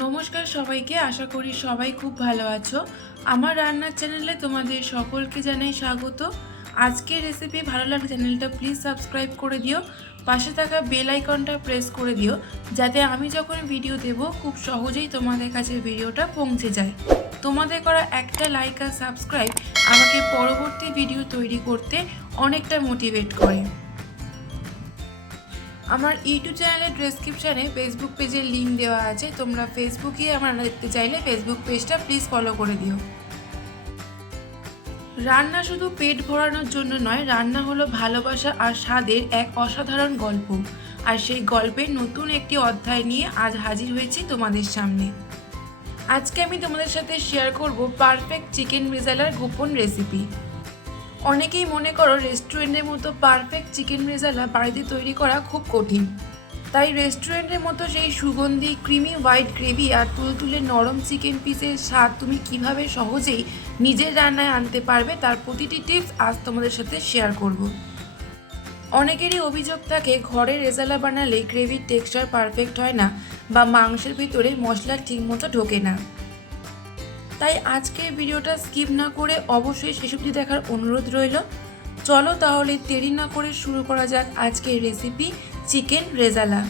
নমস্কার সবাইকে, আশা করি সবাই খুব ভালো আছো। আমার রান্নার চ্যানেলে তোমাদের সকলকে জানাই স্বাগত। আজকের রেসিপি ভালো লাগলে চ্যানেলটা প্লিজ সাবস্ক্রাইব করে দিও, পাশে থাকা বেল আইকনটা প্রেস করে দিও, যাতে আমি যখন ভিডিও দেব খুব সহজেই তোমাদের কাছে ভিডিওটা পৌঁছে যায়। তোমাদের করা একটা লাইক আর সাবস্ক্রাইব আমাকে পরবর্তী ভিডিও তৈরি করতে অনেকটা মোটিভেট করে। আমার ইউটিউব চ্যানেলের ডেসক্রিপশানে ফেসবুক পেজের লিঙ্ক দেওয়া আছে, তোমরা ফেসবুকে আমার দেখতে চাইলে ফেসবুক পেজটা প্লিজ ফলো করে দিও। রান্না শুধু পেট ভরানোর জন্য নয়, রান্না হলো ভালোবাসা আর স্বাদের এক অসাধারণ গল্প। আর সেই গল্পের নতুন একটি অধ্যায় নিয়ে আজ হাজির হয়েছি তোমাদের সামনে। আজকে আমি তোমাদের সাথে শেয়ার করব পারফেক্ট চিকেন রেজালার গোপন রেসিপি। অনেকেই মনে করো রেস্টুরেন্টের মতো পারফেক্ট চিকেন রেজালা বাড়িতে তৈরি করা খুব কঠিন, তাই রেস্টুরেন্টের মতো সেই সুগন্ধি ক্রিমি হোয়াইট গ্রেভি আর তুলতুলে নরম চিকেন পিসের স্বাদ তুমি কিভাবে সহজেই নিজের রান্নায় আনতে পারবে তার প্রতিটি টিপস আজ তোমাদের সাথে শেয়ার করব। অনেকেরই অভিযোগ থাকে ঘরে রেজালা বানালে গ্রেভির টেক্সচার পারফেক্ট হয় না বা মাংসের ভিতরে মশলা ঠিকমতো ঢোকে না। তাই আজকের ভিডিওটা স্কিপ না করে অবশ্যই শেষ অবধি দেখার অনুরোধ রইল। চলো তাহলে দেরি না করে শুরু করা যাক আজকের recipe chicken rezala.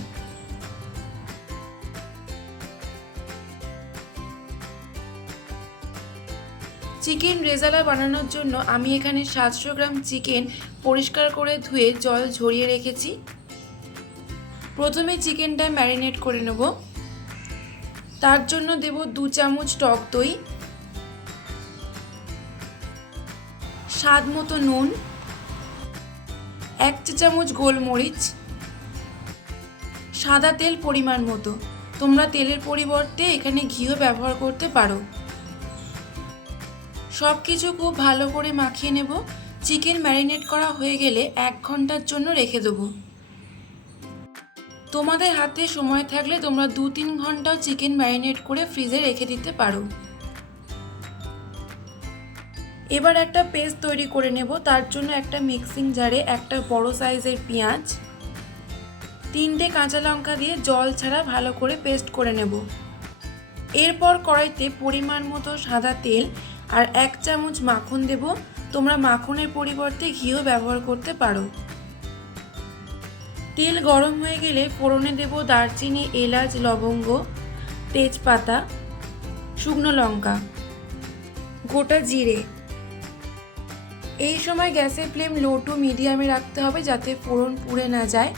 Chicken rezala বানানোর জন্য আমি এখানে 700 গ্রাম চিকেন পরিষ্কার করে ধুয়ে জল ঝরিয়ে রেখেছি। প্রথমে চিকেনটা ম্যারিনেট করে নেব। তার জন্য দেব 2 চামচ টক দই, স্বাদ মতো নুন, 1 চা চামচ গোলমরিচ, সাদা তেল পরিমাণ মতো। তোমরা তেলের পরিবর্তে এখানে ঘিও ব্যবহার করতে পারো। সব কিছু খুব ভালো করে মাখিয়ে নেব। চিকেন ম্যারিনেট করা হয়ে গেলে 1 ঘন্টার জন্য রেখে দেবো। তোমাদের হাতে সময় থাকলে তোমরা 2-3 ঘন্টাও চিকেন ম্যারিনেট করে ফ্রিজে রেখে দিতে পারো। এবার একটা পেস্ট তৈরি করে নেব। তার জন্য একটা মিক্সিং জারে একটা বড় সাইজের পেঁয়াজ, 3টে কাঁচা লঙ্কা দিয়ে জল ছাড়া ভালো করে পেস্ট করে নেব। এরপর কড়াইতে পরিমাণ মতো সাদা তেল আর 1 চামচ মাখন দেব। তোমরা মাখনের পরিবর্তে ঘিও ব্যবহার করতে পারো। তেল গরম হয়ে গেলে ফোড়নে দেব দারচিনি, এলাচ, লবঙ্গ, তেজপাতা, শুকনো লঙ্কা, গোটা জিরে। এই সময় গ্যাসের ফ্লেম লো টু মিডিয়ামে রাখতে হবে যাতে ফোড়ন পুড়ে না যায়।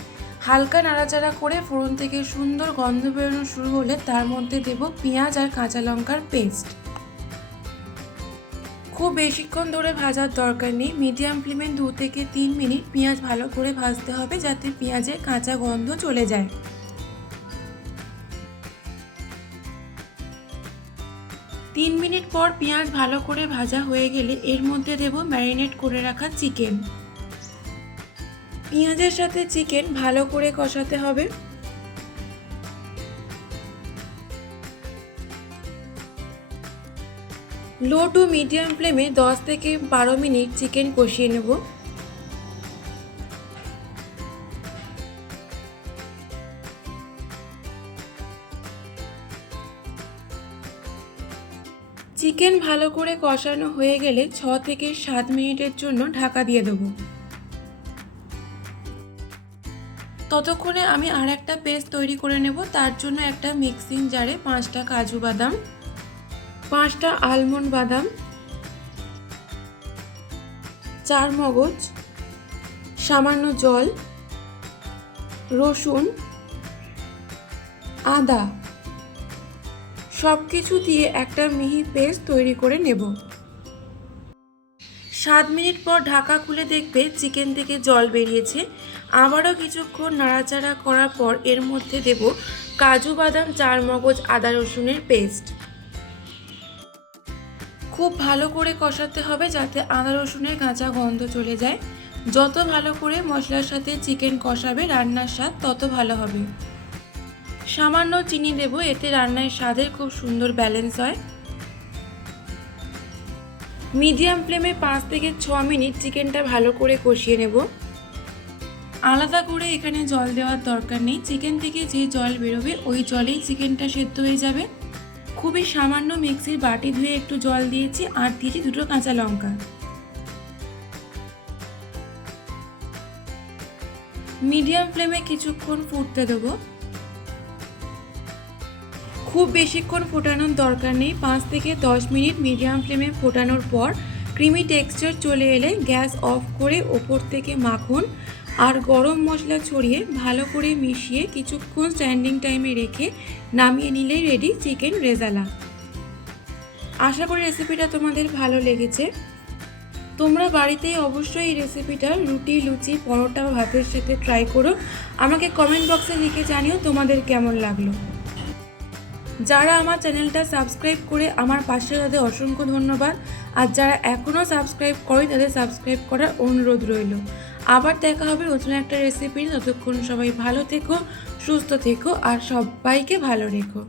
হালকা নাড়াচাড়া করে ফোড়ন থেকে সুন্দর গন্ধ বেরোনো শুরু হলে তার মধ্যে দেব পেঁয়াজ আর কাঁচা লঙ্কার পেস্ট। খুব বেশিক্ষণ ধরে ভাজার দরকার নেই, মিডিয়াম ফ্লেমে 2 থেকে 3 মিনিট পেঁয়াজ ভালো করে ভাজতে হবে যাতে পেঁয়াজের কাঁচা গন্ধ চলে যায়। 3 মিনিট পর পেঁয়াজ ভালো করে ভাজা হয়ে গেলে এর মধ্যে দেব ম্যারিনেট করে রাখা চিকেন। পেঁয়াজের সাথে চিকেন ভালো করে কষাতে হবে। লো টু মিডিয়াম ফ্লেমে 10 থেকে 12 মিনিট চিকেন কষিয়ে নেব। চিকেন ভালো করে কষানো হয়ে গেলে 6 থেকে 7 মিনিটের জন্য ঢাকা দিয়ে দেব। ততক্ষণে আমি আর একটা পেস্ট তৈরি করে নেব। তার জন্য একটা মিক্সিং জারে 5টা কাজু বাদাম, 5টা আলমন্ড বাদাম, 4 মগজ, সামান্য জল, রসুন, আদা সব কিছু দিয়ে একটা মিহি পেস্ট তৈরি করে নেব। 7 মিনিট পর ঢাকা খুলে দেখবে চিকেন থেকে জল বেরিয়েছে। আবারও কিছুক্ষণ নাড়াচাড়া করার পর এর মধ্যে দেব কাজু বাদাম, 4 মগজ, আদা রসুনের পেস্ট। খুব ভালো করে কষাতে হবে যাতে আদা রসুনের কাঁচা গন্ধ চলে যায়। যত ভালো করে মশলার সাথে চিকেন কষাবে রান্নার স্বাদ তত ভালো হবে। সামান্য চিনি দেব, এতে রান্নার স্বাদের খুব সুন্দর ব্যালেন্স হয়। মিডিয়াম ফ্লেমে 5 থেকে 6 মিনিট চিকেনটা ভালো করে কষিয়ে নেব। আলাদা করে এখানে জল দেওয়ার দরকার নেই, চিকেন থেকে যে জল বেরোবে ওই জলেই চিকেনটা সেদ্ধ হয়ে যাবে। খুবই সামান্য মিক্সির বাটি ধুয়ে একটু জল দিয়েছি আর দিয়েছি 2টো কাঁচা লঙ্কা। মিডিয়াম ফ্লেমে কিছুক্ষণ ফুটতে দেবো। খুব বেশিক্ষণ ফোটানোর দরকার নেই, 5 থেকে 10 মিনিট মিডিয়াম ফ্লেমে ফোটানোর পর ক্রিমি টেক্সচার চলে এলে গ্যাস অফ করে ওপর থেকে মাখন আর গরম মশলা ছড়িয়ে ভালো করে মিশিয়ে কিছুক্ষণ স্ট্যান্ডিং টাইমে রেখে নামিয়ে নিলেই রেডি চিকেন রেজালা। আশা করি রেসিপিটা তোমাদের ভালো লেগেছে। তোমরা বাড়িতে অবশ্যই এই রেসিপিটা রুটি, লুচি, পরোটা বা ভাতের সাথে ট্রাই করো। আমাকে কমেন্ট বক্সে লিখে জানিও তোমাদের কেমন লাগলো। যারা আমার চ্যানেলটা সাবস্ক্রাইব করে আমার পাশে তাদের অসংখ্য ধন্যবাদ, আর যারা এখনও সাবস্ক্রাইব করে তাদের সাবস্ক্রাইব করার অনুরোধ রইল। আবার দেখা হবে নতুন একটা রেসিপি। ততক্ষণ সবাই ভালো থেকো, সুস্থ থেকো আর সবাইকে ভালো রেখো।